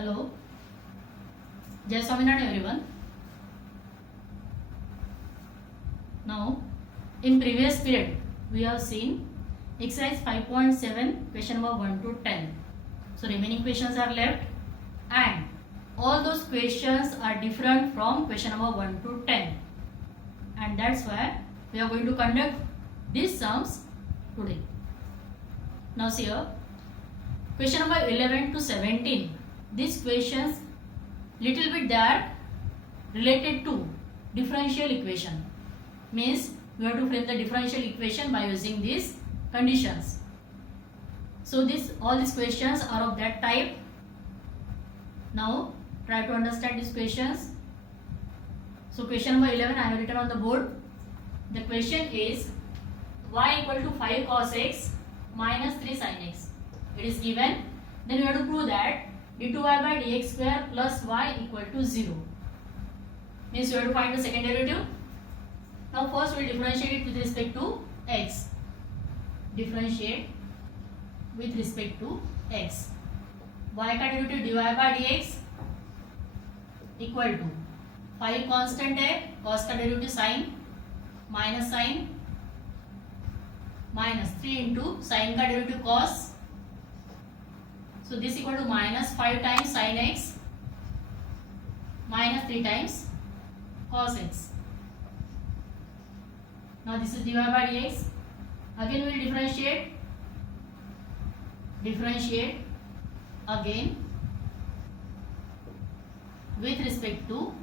Hello, Jai Swaminarayan everyone. Now, in previous period, we have seen exercise 5.7 question number 1 to 10. So, remaining questions are left and all those questions are different from question number 1 to 10. And that's why we are going to conduct these sums today. Now, see here, question number 11 to 17. These questions little bit they are related to differential equation. Means we have to frame the differential equation by using these conditions. So all these questions are of that type. Now try to understand these questions. So question number 11 I have written on the board. The question is y equal to 5 cos x minus 3 sin x. It is given. Then we have to prove that d2y by dx square plus y equal to 0. Means you have to find the second derivative. Now first we will differentiate it with respect to x. Differentiate with respect to x. Y का derivative dy by dx equal to 5 constant है, cos का derivative sin minus 3 into sin का derivative cos. So this equal to minus 5 times sin x minus 3 times cos x. Now this is dy by dx. Again we will differentiate again with respect to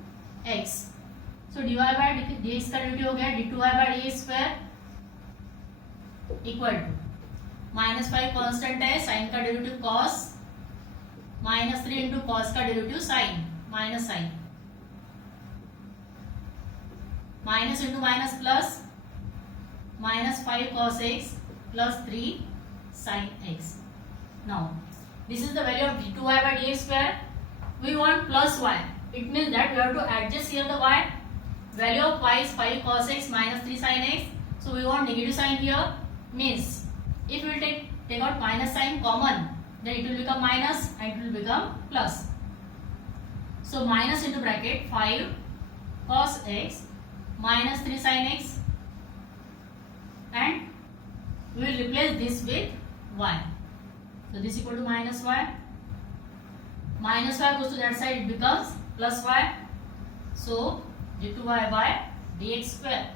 x. So dy by dx का derivative हो गया d2y by dx square equal to minus 5 constant है, sin का derivative cos minus 3 into cos का derivative sin minus sin, minus into minus plus minus 5 cos x plus 3 sin x. Now this is the value of d2y by dx square. We want plus y. It means that we have to adjust here the y. Value of y is 5 cos x minus 3 sin x. So we want negative sign here. Means if we take out minus sign common, then it will become minus and it will become plus. So minus into bracket 5 cos x minus 3 sin x, and we will replace this with y. So this equal to minus y. Minus y goes to that side, it becomes plus y. So d2y by dx square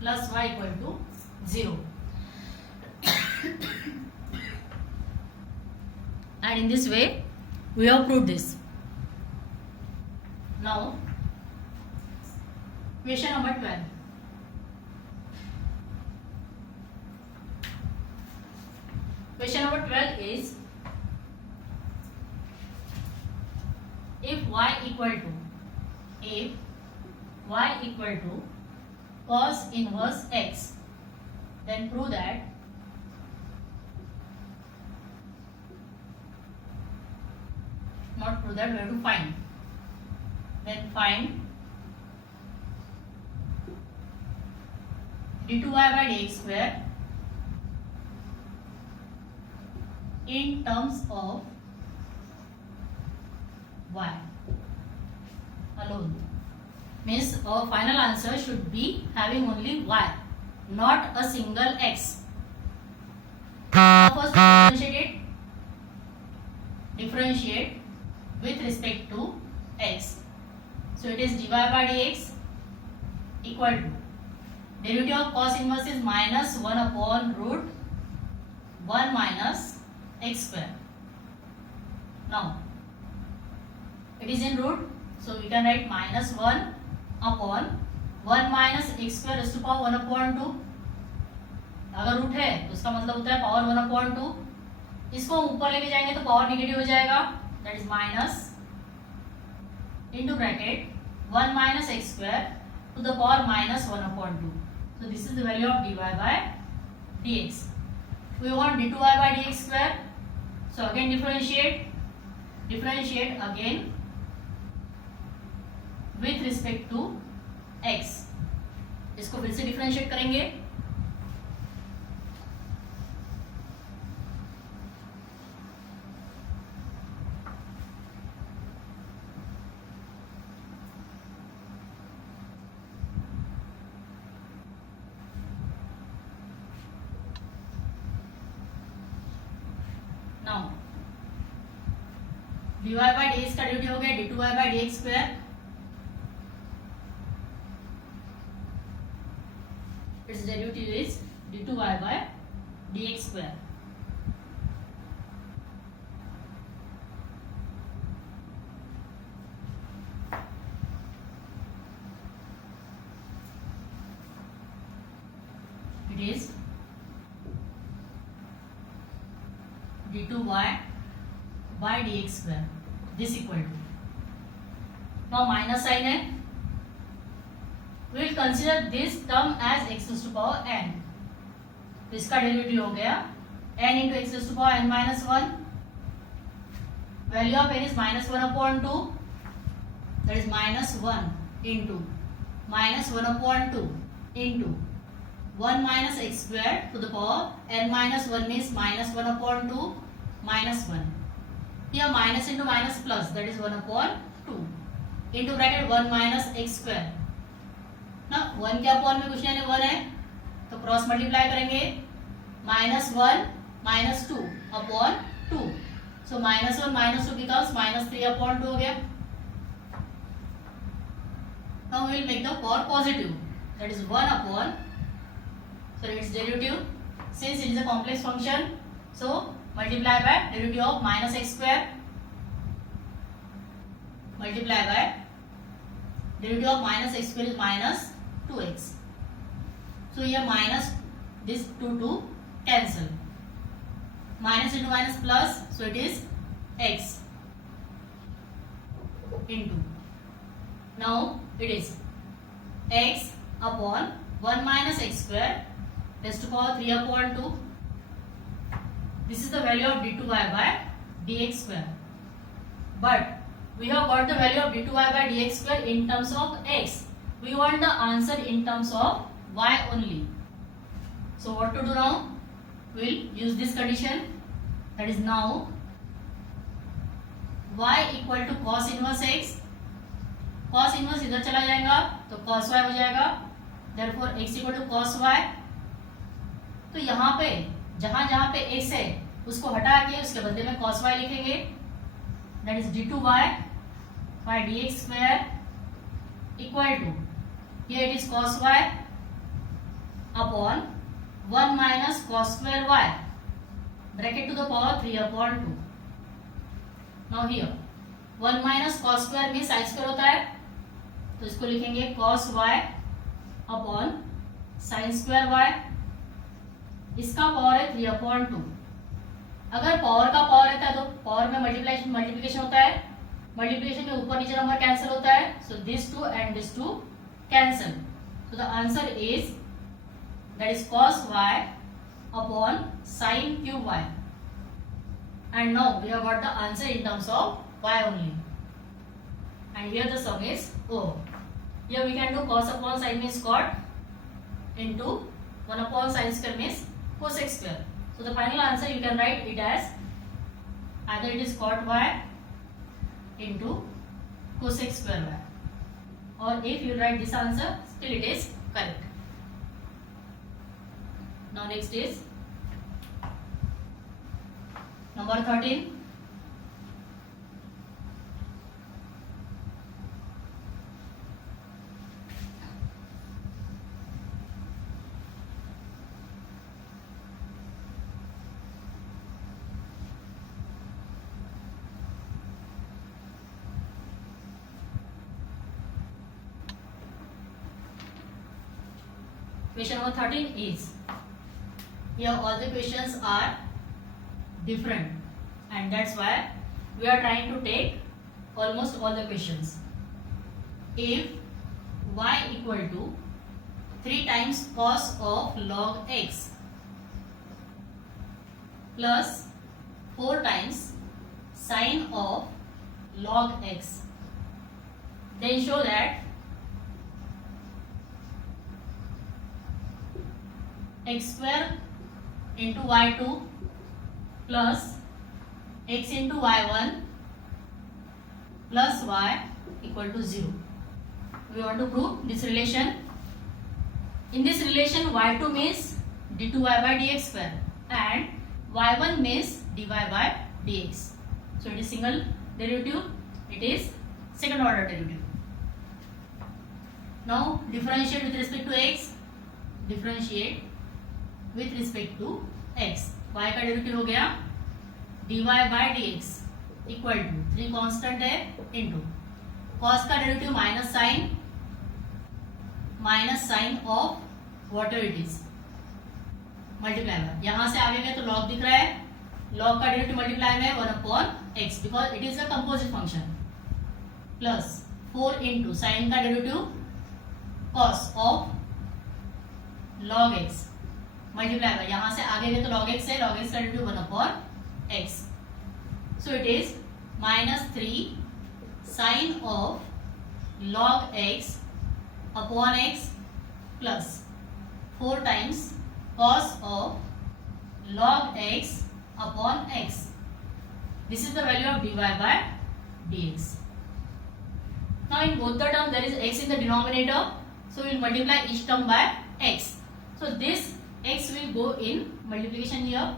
plus y equal to 0. And in this way we have proved this. Now question number 12. Question number 12 is if y equal to cos inverse x, then prove that not prove that, we have to find. Then find d2y by dx square in terms of y alone. Means our final answer should be having only y, not a single x. First differentiate with respect to x. So it is dy by dx equal to derivative of cos inverse is minus 1 upon root 1 minus x square. Now it is in root, so we can write minus 1 upon 1 minus x square raised to power 1 upon 2. अगर root है तो उसका मतलब होता है power 1 upon 2. इसको ऊपर लेके जाएंगे तो पावर नेगेटिव हो जाएगा, that is minus into bracket 1 minus x square to the power minus 1 upon 2. So this is the value of dy by dx. We want d2y by dx square. So again differentiate again with respect to x. इसको फिर से differentiate करेंगे. Now dy by dx का derivative हो गया d2y by dx square. Its derivative is d2y by dx square. It is d2y by dx square. This equal to. Now minus sign है. We will consider this term as x raised to power n. तो इसका derivative हो गया n into x raised to power n minus 1. Value of n is minus 1 upon 2. That is minus 1 into minus 1 upon 2 into 1 minus x square to the power n minus 1 means minus 1 upon 2 minus 1. Here minus into minus plus, that is 1 upon 2 into bracket 1 minus x square. ना 1 के upon में कुछ नहीं 1 है तो cross multiply करेंगे -1 -2 upon 2. सो -1 -2 becomes -3 upon 2 हो गया. Now we will make the power positive, that is 1 upon, so its derivative, since it is a complex function, so multiply by derivative of minus x square, multiply by derivative of minus x square is minus 2x. So here minus this 2 to cancel, minus into minus plus, so it is x into, now it is x upon 1 minus x square raised to power 3 upon 2. This is the value of d2y by dx square, but we have got the value of d2y by dx square in terms of x. We want the answer in terms of y only. So what to do now? We will use this condition, that is now y equal to cos inverse x. Cos inverse इधर चला जाएगा तो cos y हो जाएगा, therefore x equal to cos y. तो यहाँ पे जहाँ पे x है उसको हटा के उसके बदले में cos y लिखेंगे, that is d2y by dx square equal to, here it is cos y upon 1 minus cos square y bracket to the power 3 upon 2. Now here 1 minus cos square means sin square होता है तो इसको लिखेंगे cos y upon sin square y. इसका power है 3 upon 2. अगर power का power रहता है तो पावर में मल्टीप्लिकेशन होता है, मल्टीप्लिकेशन में ऊपर नीचे नंबर कैंसिल होता है, so this 2 and this 2 cancel. So the answer is, that is cos y upon sin cube y. And now we have got the answer in terms of y only. And here the sum is over. Here we can do cos upon sin means cot into 1 upon sin square means cosec square. So the final answer you can write it as either it is cot y into cosec square y, or if you write this answer still it is correct. Now next is number 13. Question number 13 is, here all the questions are different and that's why we are trying to take almost all the questions. If y equal to 3 times cos of log x plus 4 times sin of log x, then show that x square into y2 plus x into y1 plus y equal to 0. We want to prove this relation. In this relation y2 means d2y by dx square and y1 means dy by dx. So it is single derivative, it is second order derivative. Now differentiate with respect to x, differentiate with respect to x. y का derivative हो गया dy by dx equal to 3 constant है into cos का derivative minus sine of whatever it is multiply by, यहां से आगे गए तो log दिख रहा है, log का डेरिवेटिव मल्टीप्लाई में 1/x because it is a composite function, plus 4 into sine का derivative cos of log x multiply by, यहां से आगे गए तो log x है, log x का derivative 1/x. So it is -3 sine of log x upon x plus 4 times cos of log x upon x. This is the value of dy by dx. Now in both the terms there is x in the denominator, so we will multiply each term by x. So this x will go in multiplication here,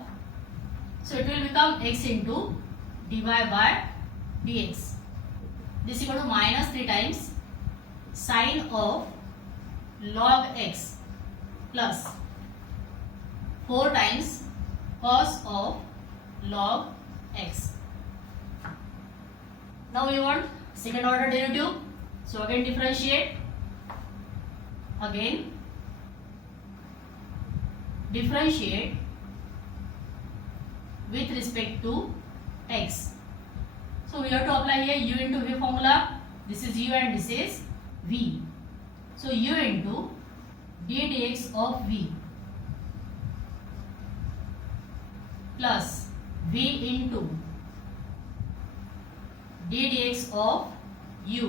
so it will become x into dy by dx. This is equal to -3 times sin of log x plus 4 times cos of log x. Now we want second order derivative, so again differentiate, with respect to x. So we have to apply here u into v formula. This is u and this is v. So u into d dx of v plus v into d dx of u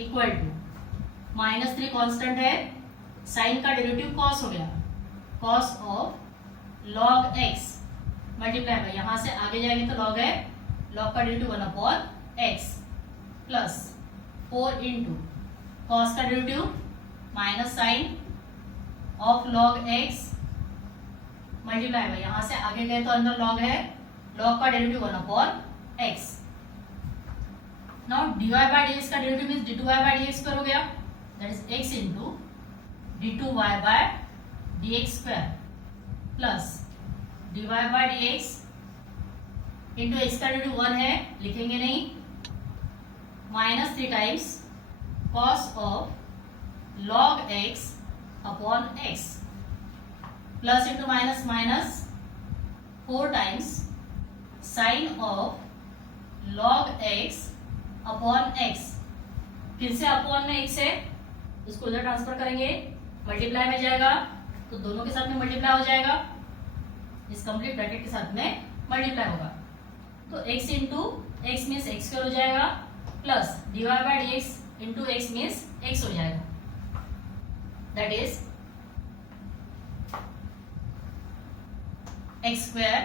equal to -3 constant है, sine का derivative cos हो गया, cos of log x multiply by, यहां से आगे जाएंगे तो log है, log का derivative 1/x plus 4 into cos का derivative minus sine of log x multiply by, यहां से आगे गए तो अंदर log है, log का derivative 1/x. Now dy by dx का derivative means d2y by dx square हो गया, that is x into d2y by dx square plus dy by dx into x का डेरिवेटिव 1 है, लिखेंगे नहीं, -3 times cos of log x upon x plus into minus 4 times sign of log x upon x, फिर से upon में x है, इसको उधर ट्रांसफर करेंगे, मल्टीप्लाई में जाएगा तो दोनों के साथ में मल्टीप्लाई हो जाएगा, इस कंप्लीट ब्रैकेट के साथ में मल्टीप्लाई होगा, तो x into x means x square हो जाएगा plus dy by dx into x means x हो जाएगा, that is x square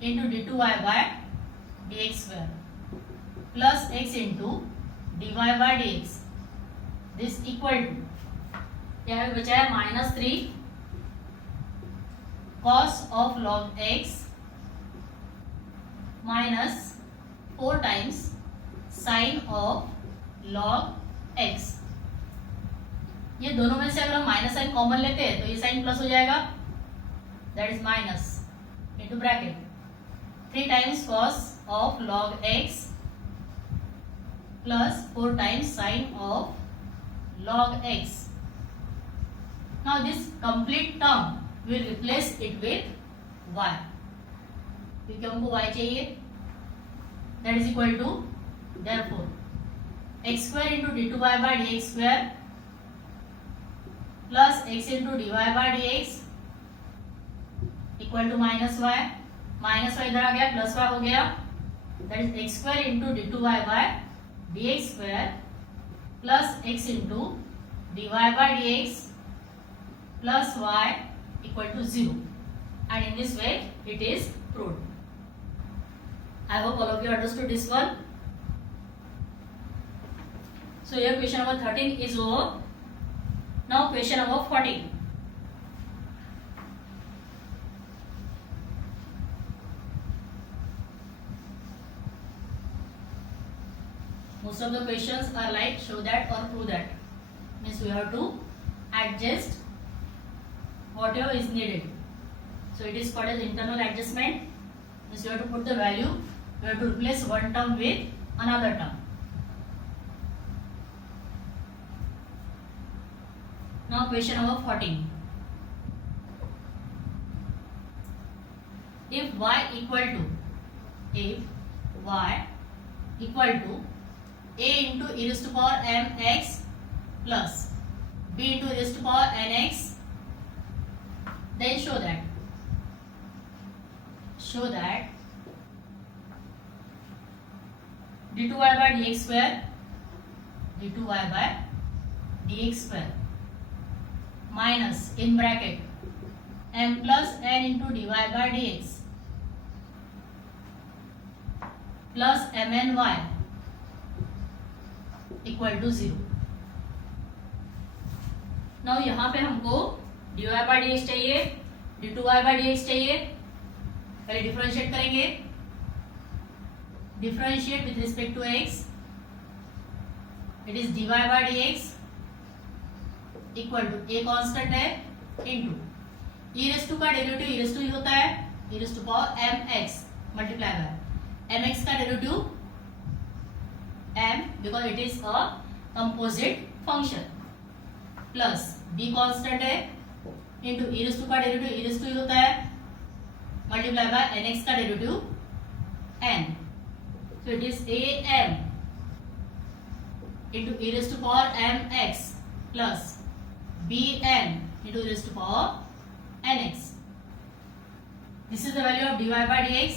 into d2y by dx square plus x into dy by dx. This equal to यहाँ बचा है -3 cos of log x minus 4 times sin of log x. ये दोनों में से अगर हम माइनस साइन कॉमन लेते हैं तो ये साइन प्लस हो जाएगा, that is minus into bracket 3 times cos of log x plus 4 times sin of log x. Now this complete term will replace it with y, क्योंकि हमको y चाहिए, that is equal to therefore x square into d2y by dx square plus x into dy by dx equal to -y, इधर आ गया, plus y हो गया, that is x square into d2y by dx square plus x into dy by dx plus y equal to 0, and in this way it is proved. I hope all of you understood this one. So your question number 13 is over. Now question number 14. Most of the questions are like show that or prove that. Means we have to adjust whatever is needed. So it is called as internal adjustment. Means you have to put the value, you have to replace one term with another term. Now question number 14. If y equal to a into e raised to power mx plus b into e raised to power nx, then show that d2y by dx square minus in bracket m plus n into dy by dx plus mny equal to 0. नाउ यहाँ पे हमको dy by dx चाहिए, d2y by dx चाहिए. पहले differentiate करेंगे. Differentiate with respect to x, it is dy by dx equal to a constant है into e raise to का डेरिवेटिव e रेज़ टू ही होता है, e raise to power mx multiply by mx का derivative m because it is a composite function plus b constant है into e raise to का derivative e raise to ही होता है multiply by nx का derivative n. So it is am into e raised to power mx plus bn into e raised to power nx. This is the value of dy by dx.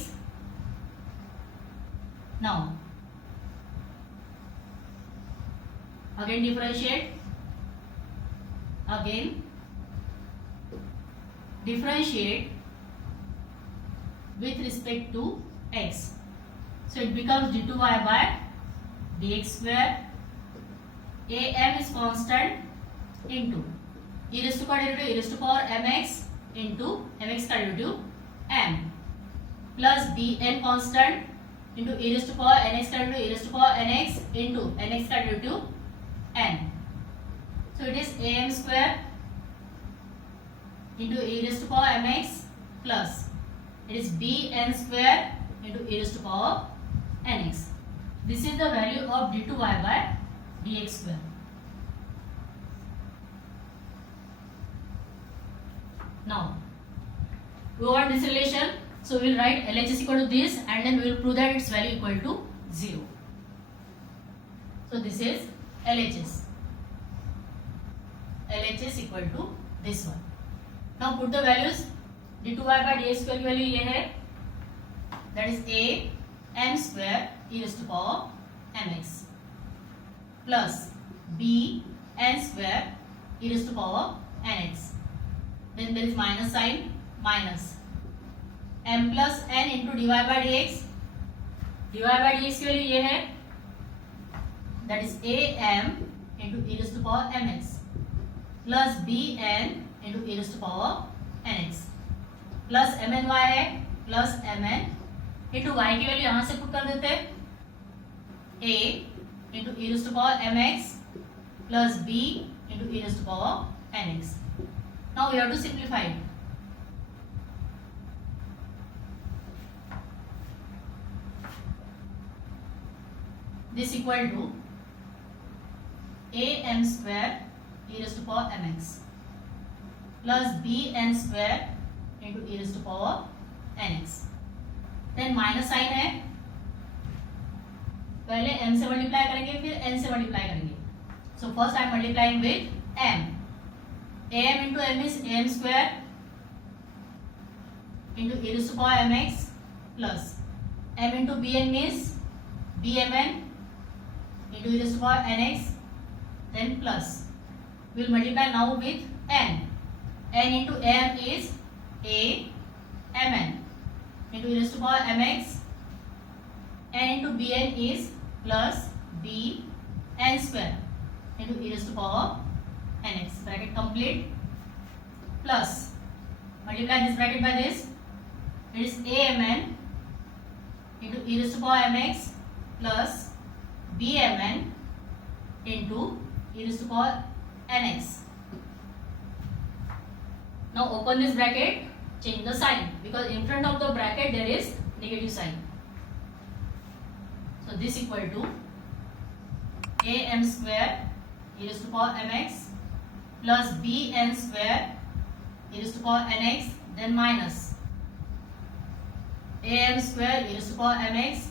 Now again differentiate. Differentiate with respect to x. So it becomes d2y by dx square. am is constant into e raised to का derivative e raised to power mx into mx का derivative m plus bn constant into e raised to power nx का derivative e raised to power nx into nx का derivative n. So it is am square into e raised to power mx plus it is bn square into e raised to power nx. This is the value of d2y by dx square. Now we want this relation, so we will write LHS equal to this and then we will prove that its value equal to 0. So this is LHS. LHS equal to this one. Now put the values. d2y by dx square की value ये है, that is a m square e raised to power mx plus b n square e raised to power nx. Then there is minus sign, minus m plus n into dy by dx. dy by dx की value ये है, that is a m into e raised to power mx plus b n into e raised to power nx plus M N Y है plus M N into Y की value यहां से put कर देते हैं a into E raise to power M X plus b into E raise to power N X. Now we have to simplify. This equal to a m square e raised to power mx plus b n square into e raised to power nx. Then minus sine है, पहले m से multiply करेंगे फिर n से multiply करेंगे. So first I am multiplying with m. am into m is am square into e raised to power mx plus m into bn is bmn into e raised to power nx. Then plus we will multiply now with n. n into am is a mn into e raised to power mx. n into bn is plus b n square into e raised to power nx. Bracket complete. Plus multiply this bracket by this, it is a mn into e raised to power mx plus bmn into e raised to power nx. Now open this bracket, change the sign because in front of the bracket there is negative sign. So this equal to am square e raised to power mx plus bn square e raised to power nx, then minus am square e raised to power mx,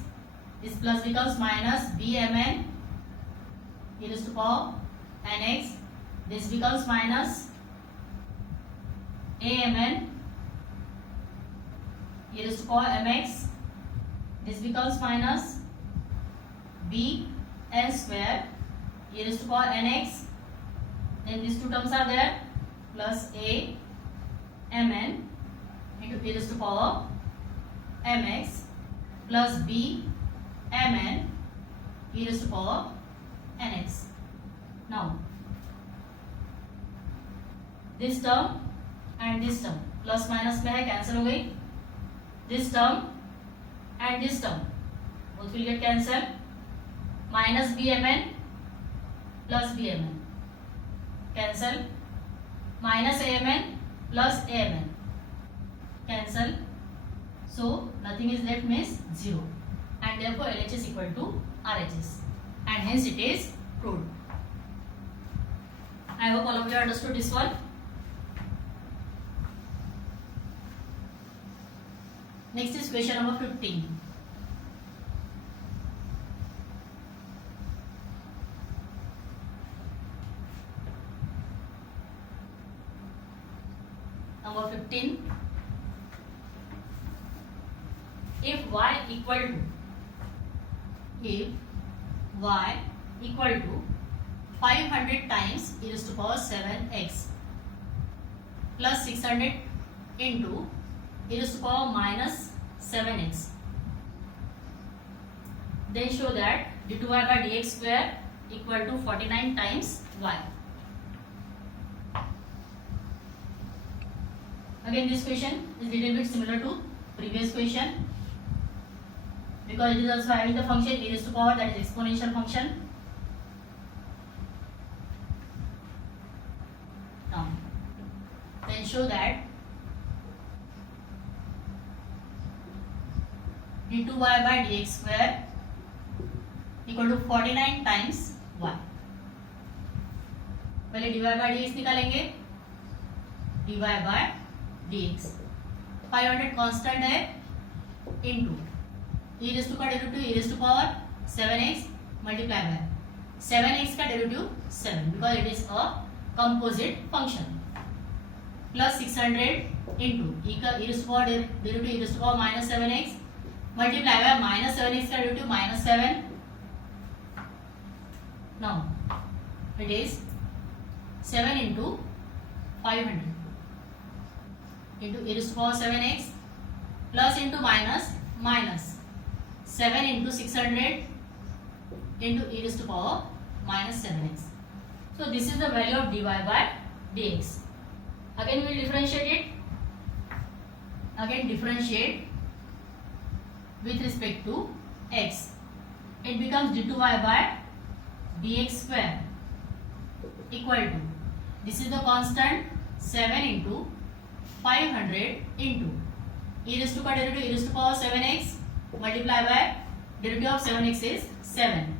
this plus becomes minus bmn e raised to power nx, this becomes minus amn e raised to power mx, this becomes minus bn square e raised to power nx, then these two terms are there, plus a mn into e raised to power mx plus b mn e raised to power nx. Now this term and this term plus minus में है, cancel हो गई. This term and this term both will get cancel. Minus b m n plus b m n cancel. Minus a m n plus a m n cancel. So nothing is left means 0 and therefore LHS equal to RHS and hence it is proved. I hope all of you understood this one. Next is question number 15. Number 15. If y equal to 500 times e raised to power 7x plus 600 into e raised to power minus 7x, then show that d2y by dx square equal to 49 times y. Again this question is little bit similar to previous question because it is also having the function e raised to power, that is exponential function. Now then show that d2y by dx square equal to 49 times y. पहले dy by dx निकालेंगे. dy by dx 500 constant है into e raised to का derivative e raised to power 7x multiply by 7x का derivative 7 because it is a composite function plus 600 into e का e raised to power derivative e raised to power minus 7x multiply by minus 7x का derivative minus 7. Now it is 7 into 500 into e raised to power 7x plus into minus minus 7 into 600 into e raised to power minus 7x. So this is the value of dy by dx. Again we will differentiate it. Again differentiate with respect to x. It becomes d2y by dx square equal to, this is the constant 7 into 500 into e raised to का derivative e raised to power 7x multiply by derivative of 7x is 7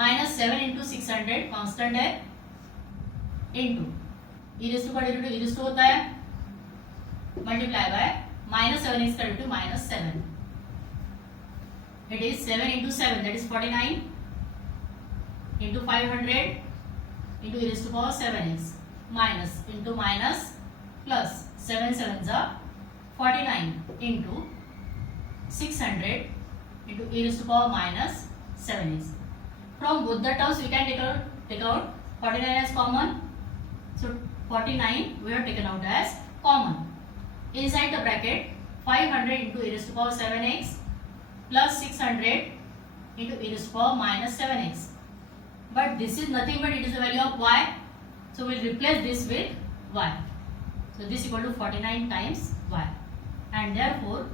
minus 7 into 600 constant है into e raised to का derivative e raised to होता है multiply by minus 7x का derivative minus 7. It is 7 into 7 that is 49 into 500 into e raised to power 7x minus into minus plus 7 7s are 49 into 600 into e raised to power minus 7x. From both the terms we can take out 49 as common. So 49 we have taken out as common. Inside the bracket 500 into e raised to power 7x plus 600 into e raised to power minus 7x. But this is nothing but it is the value of y. So we will replace this with y. So this equal to 49 times y and therefore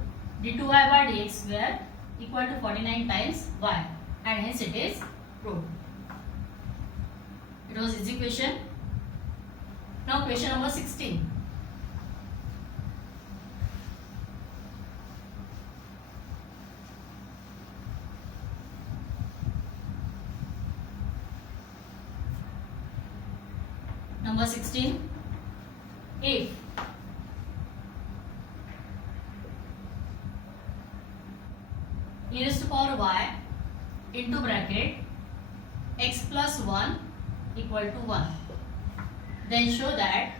d2y by dx square equal to 49 times y and hence it is proved. It was easy question. Now question number 16. Number 16. If e raised to power y into bracket x plus 1 equal to 1, then show that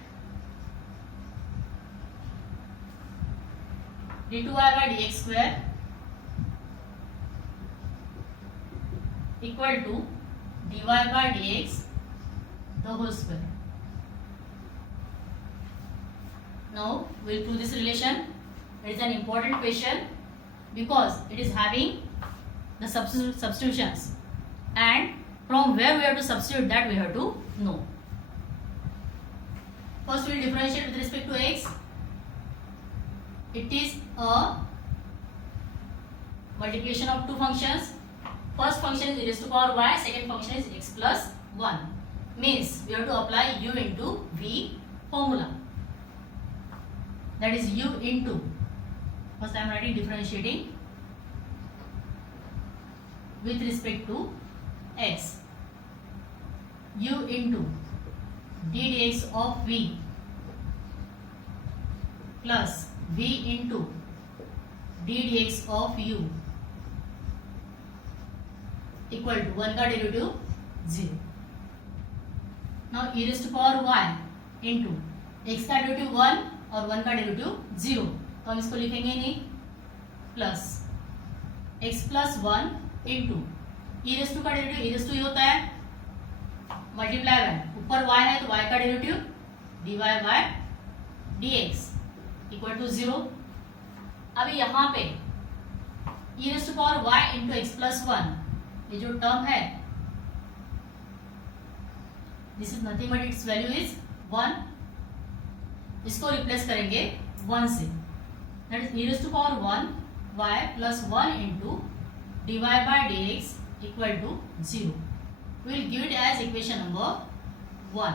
d2y by dx square equal to dy by dx the whole square. Now we will prove this relation. It is an important question because it is having the substitutions, and from where we have to substitute that we have to know. First we will differentiate with respect to x. It is a multiplication of two functions. First function is e raised to power y, second function is x plus 1. Means we have to apply u into v formula. That is u into, first I am writing differentiating with respect to x, u into d dx of v plus v into d dx of u equal to 1 का derivative 0. Now e raised to power y into x का derivative 1 और 1 का derivative 0, तो हम इसको लिखेंगे नहीं, plus x plus 1 into e raise to का डेरिवेटिव ई रेस टू ही होता है, मल्टीप्लाई बाय ऊपर y है तो y का derivative dy by dx equal to 0. अभी यहाँ पे E raise to power y into X plus 1, ये जो टर्म है this is nothing but its value is 1. इसको रिप्लेस करेंगे 1 से, that is e raised to power 1 y plus 1 into dy by dx equal to 0. We will give it as equation number 1.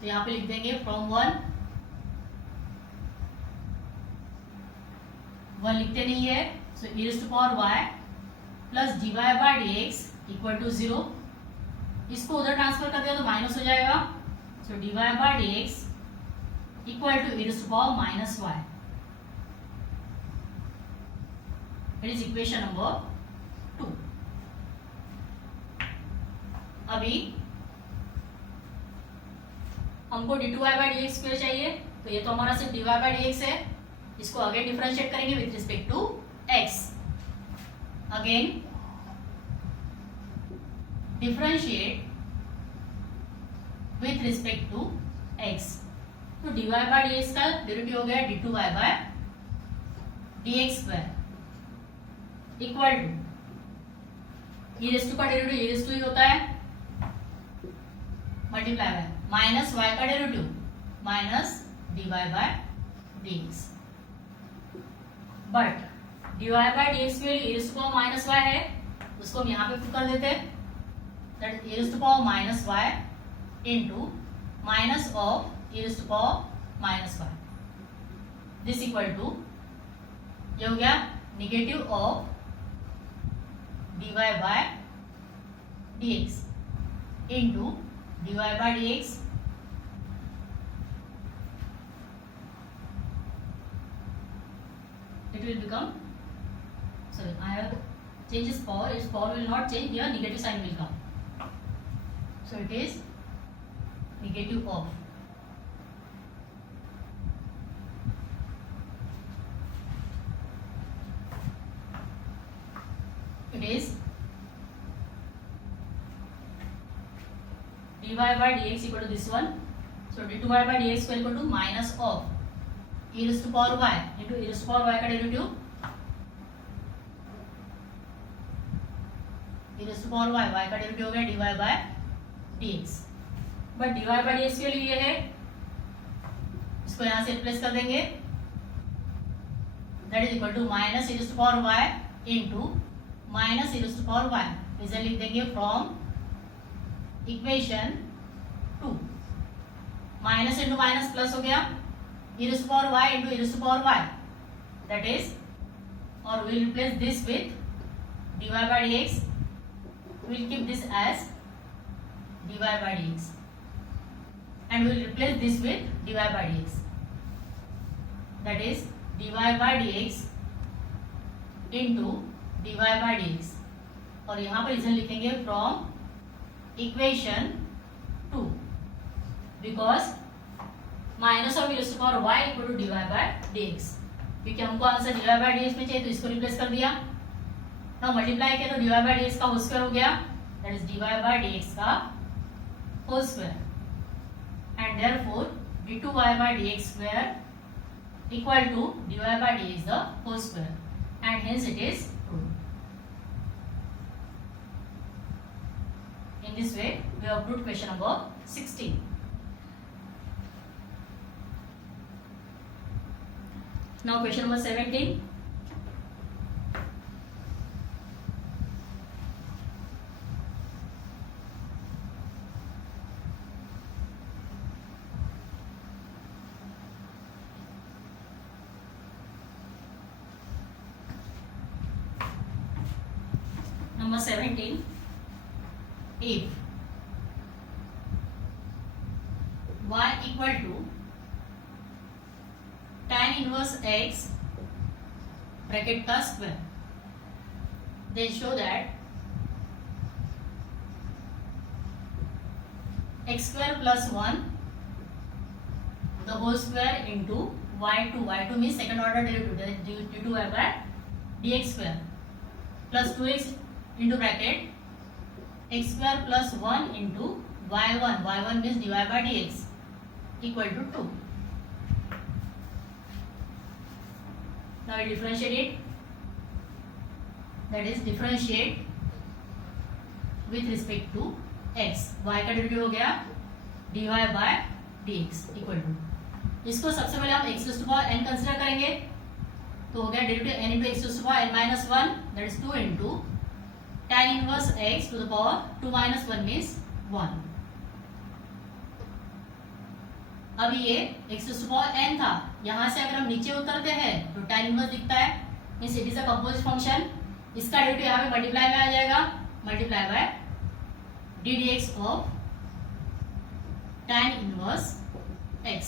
तो यहाँ पे लिख देंगे from 1 लिखते नहीं है, so e raised to power y plus dy by dx equal to 0. इसको उधर ट्रांसफर कर दिया तो माइनस हो जाएगा, so dy by dx equal to e raised to power minus y. It is equation number 2. अभी हमको d2y by dx स्क्वायर चाहिए, तो ये तो हमारा सिर्फ dy by dx है, इसको अगेन डिफरेंशिएट करेंगे with respect to x. Again differentiate with respect to x. तो dy by dx का डेरिवेटिव हो गया d2y by dx square equal to e raise to का डेरिवेटिव e रेज़ टू ही होता है, मल्टीप्लाई बाय माइनस y का derivative minus dy by dx. But dy by dx में e raise to power minus y है, उसको हम यहाँ पे पुट कर देते हैं, that e raise to power minus y into minus of e raised to power minus 1. This equal to ये हो गया negative of dy by dx into dy by dx it will become, sorry I have changed its power will not change, here negative sign will come, so it is negative of it is dy by dx equal to this one, so d2y by dx equal to minus of e raised to power y into e raised to power y का derivative e raised to power y का derivative हो गया dy by dx. But dy by dx के लिए है, इसको यहाँ से रिप्लेस कर देंगे, that is equal to minus e raised to power y into minus e raised to power y इसे लिख देंगे from equation 2, minus into minus plus हो गया, e raised to power y into e raised to power y, that is, or we will replace this with dy by dx. We will keep this as dy by dx and we will replace this with dy by dx, that is dy by dx into dy by dx, और यहाँ पर इसे लिखेंगे from equation 2, because minus of e raised to power y equal to dy by dx, क्योंकि हमको answer dy by dx में चाहिए तो इसको रिप्लेस कर दिया। ना मल्टीप्लाई किया तो dy by dx का होल स्क्वायर हो गया, that is dy by dx का whole square, and therefore d2y by dx square equal to dy by dx the whole square, and hence it is true. In this way, we have proved question number 16. Now question number 17. Number 17. If y equal to tan inverse x bracket का square, then show that x square plus 1 the whole square into y2. y2 means second order derivative, due to y by dx square, plus 2x into bracket x square plus 1 into y1. y1 means dy by dx equal to 2. Now I differentiate it, that is differentiate with respect to x. y का derivative हो गया dy by dx equal to, इसको सबसे पहले हम x raised to power n consider करेंगे, तो हो गया derivative n into x raised to power n minus 1, that is 2 into tan inverse x to the power 2 minus 1 means 1. अब ये x raised to power n था, यहाँ से अगर हम नीचे उतरते हैं तो tan इनवर्स दिखता है, means it is a composite function, इसका डेरिवेटिव यहाँ पे मल्टीप्लाई में आ जाएगा, multiply by d dx of tan inverse x,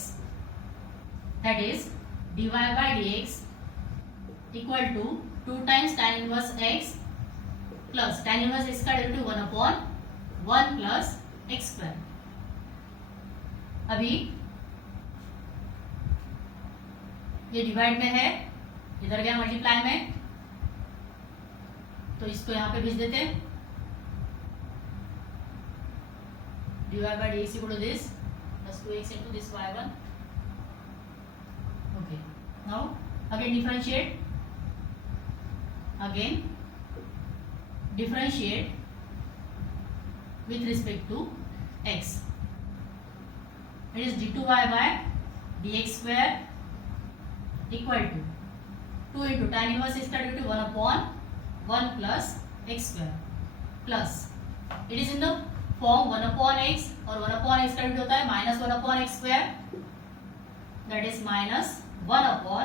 that is dy by dx equal to 2 times tan inverse x plus tan inverse x का derivative 1 upon 1 plus x square. अभी ये divide में है, इधर गया मल्टीप्लाई में, तो इसको यहाँ पे भेज देते हैं, dy by dx equal to this plus 2x into this y1. Okay, now again differentiate with respect to x. It is d2y by dx square equal to 2 into tan inverse इसका derivative 1 upon 1 plus x square plus it is in the form 1 upon x, और 1 upon x का derivative होता है minus 1 upon x square, that is minus 1 upon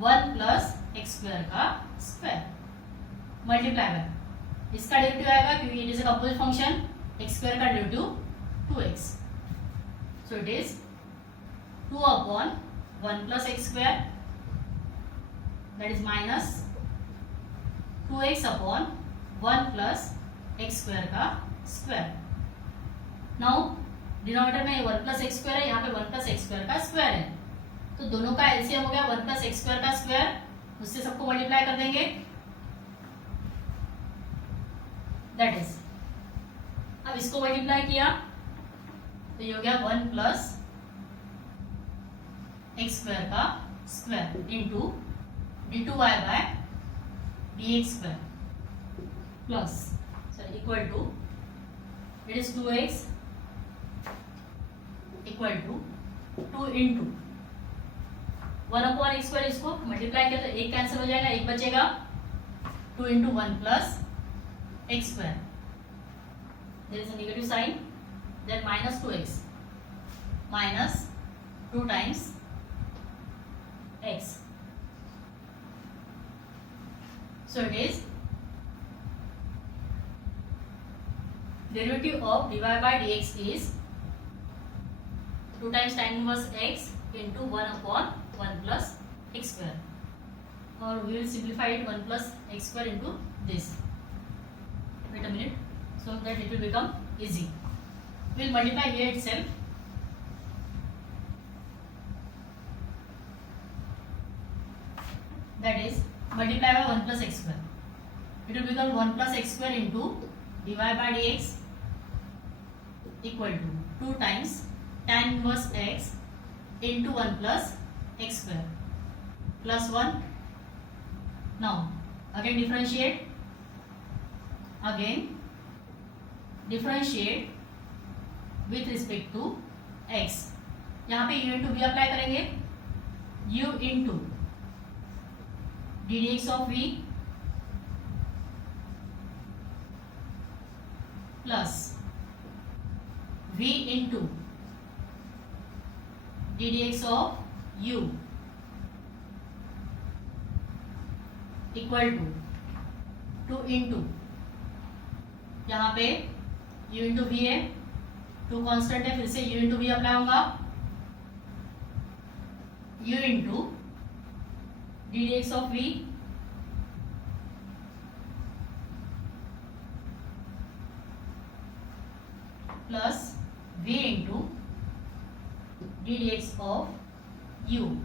1 plus x square का square, multiply by इसका derivative आएगा क्योंकि it is a composite function, x square का derivative 2x, so it is 2 upon 1 plus x square, that is minus 2x upon 1 plus x square का square. Now denominator में 1 plus x square है, यहाँ पे 1 plus x square का square है, तो दोनों का एलसीएम हो गया 1 plus x square का स्क्वायर, उससे सबको मल्टीप्लाई कर देंगे, दैट इज, अब इसको मल्टीप्लाई किया तो ये हो गया 1 plus x square का square into d2y by dx square plus equal to it is 2x equal to 2 into 1 upon x square, इसको मल्टीप्लाई किया तो एक कैंसिल हो जाएगा, एक बचेगा, 2 into 1 plus x square. There is a negative sign. Then minus 2x. Minus 2 times x. So it is derivative of dy by dx is 2 times tan inverse x into 1 upon 1 plus x square. Or we will simplify it 1 plus x square into this. Wait a minute, so that it will become easy. We will multiply here itself. That is multiply by 1 plus x square. It will become 1 plus x square into dy by dx equal to 2 times tan inverse x into 1 plus x square plus 1. Now again differentiate. With respect to x. यहाँ पे u into v apply करेंगे. u into ddx of v plus v into ddx of u equal to 2 into यहाँ पे u into v है, 2 constant है, फिर से u into v apply होगा. u into ddx of v plus v into ddx of u.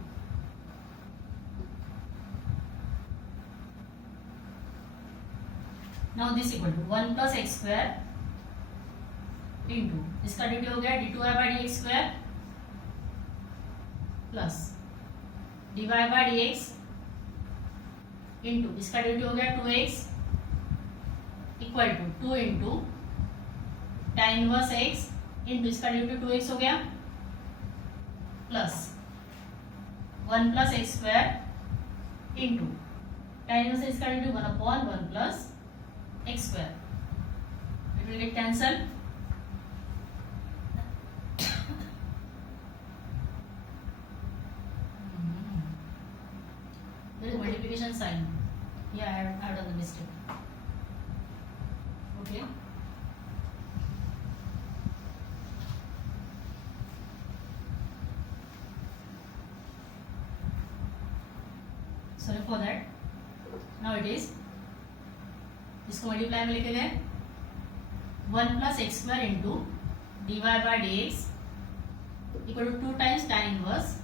Now this equal to 1 plus x square into इसका dt हो गया d2y by dx square plus dy by dx into इसका dt हो गया 2x equal to 2 into tan inverse x into इसका dt 2x हो गया plus 1 plus x square into tan inverse इसका dt 1 upon 1 plus x square. It will get cancelled. There is multiplication sign. Yeah, I have done the mistake. Okay. Sorry for that. Now it is. इसको multiply में लिखे गए 1 plus x square into d y by d x equal to 2 times tan inverse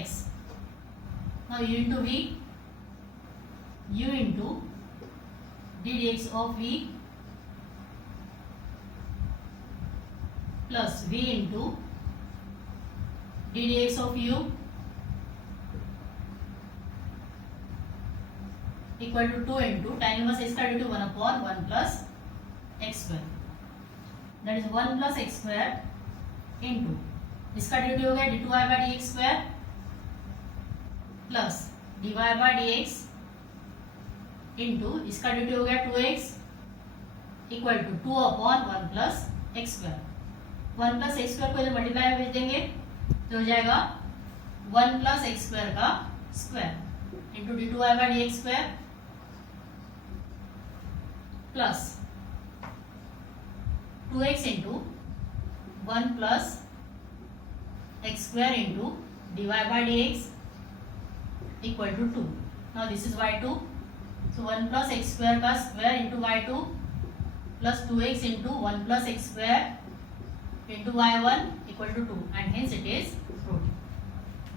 x. Now u into v, u into ddx of v plus v into ddx of u equal to 2 into tan inverse x का dt 1 upon 1 plus x square. That is 1 plus x square into इसका dt हो गया d2y by dx square plus dy by dx into इसका dt हो गया 2x equal to 2 upon 1 plus x square. 1 plus x square को इधर multiply में भेज देंगे तो हो जाएगा 1 प्लस एक्स स्क्वायर का square into d2y by dx square plus 2x into 1 plus x square into dy by dx equal to 2. Now this is y2. So 1 plus x square का square into y2 plus 2x into 1 plus x square into y1 equal to 2 and hence it is proved.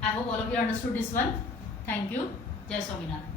I hope all of you understood this one. Thank you. Jai Swaminarayan.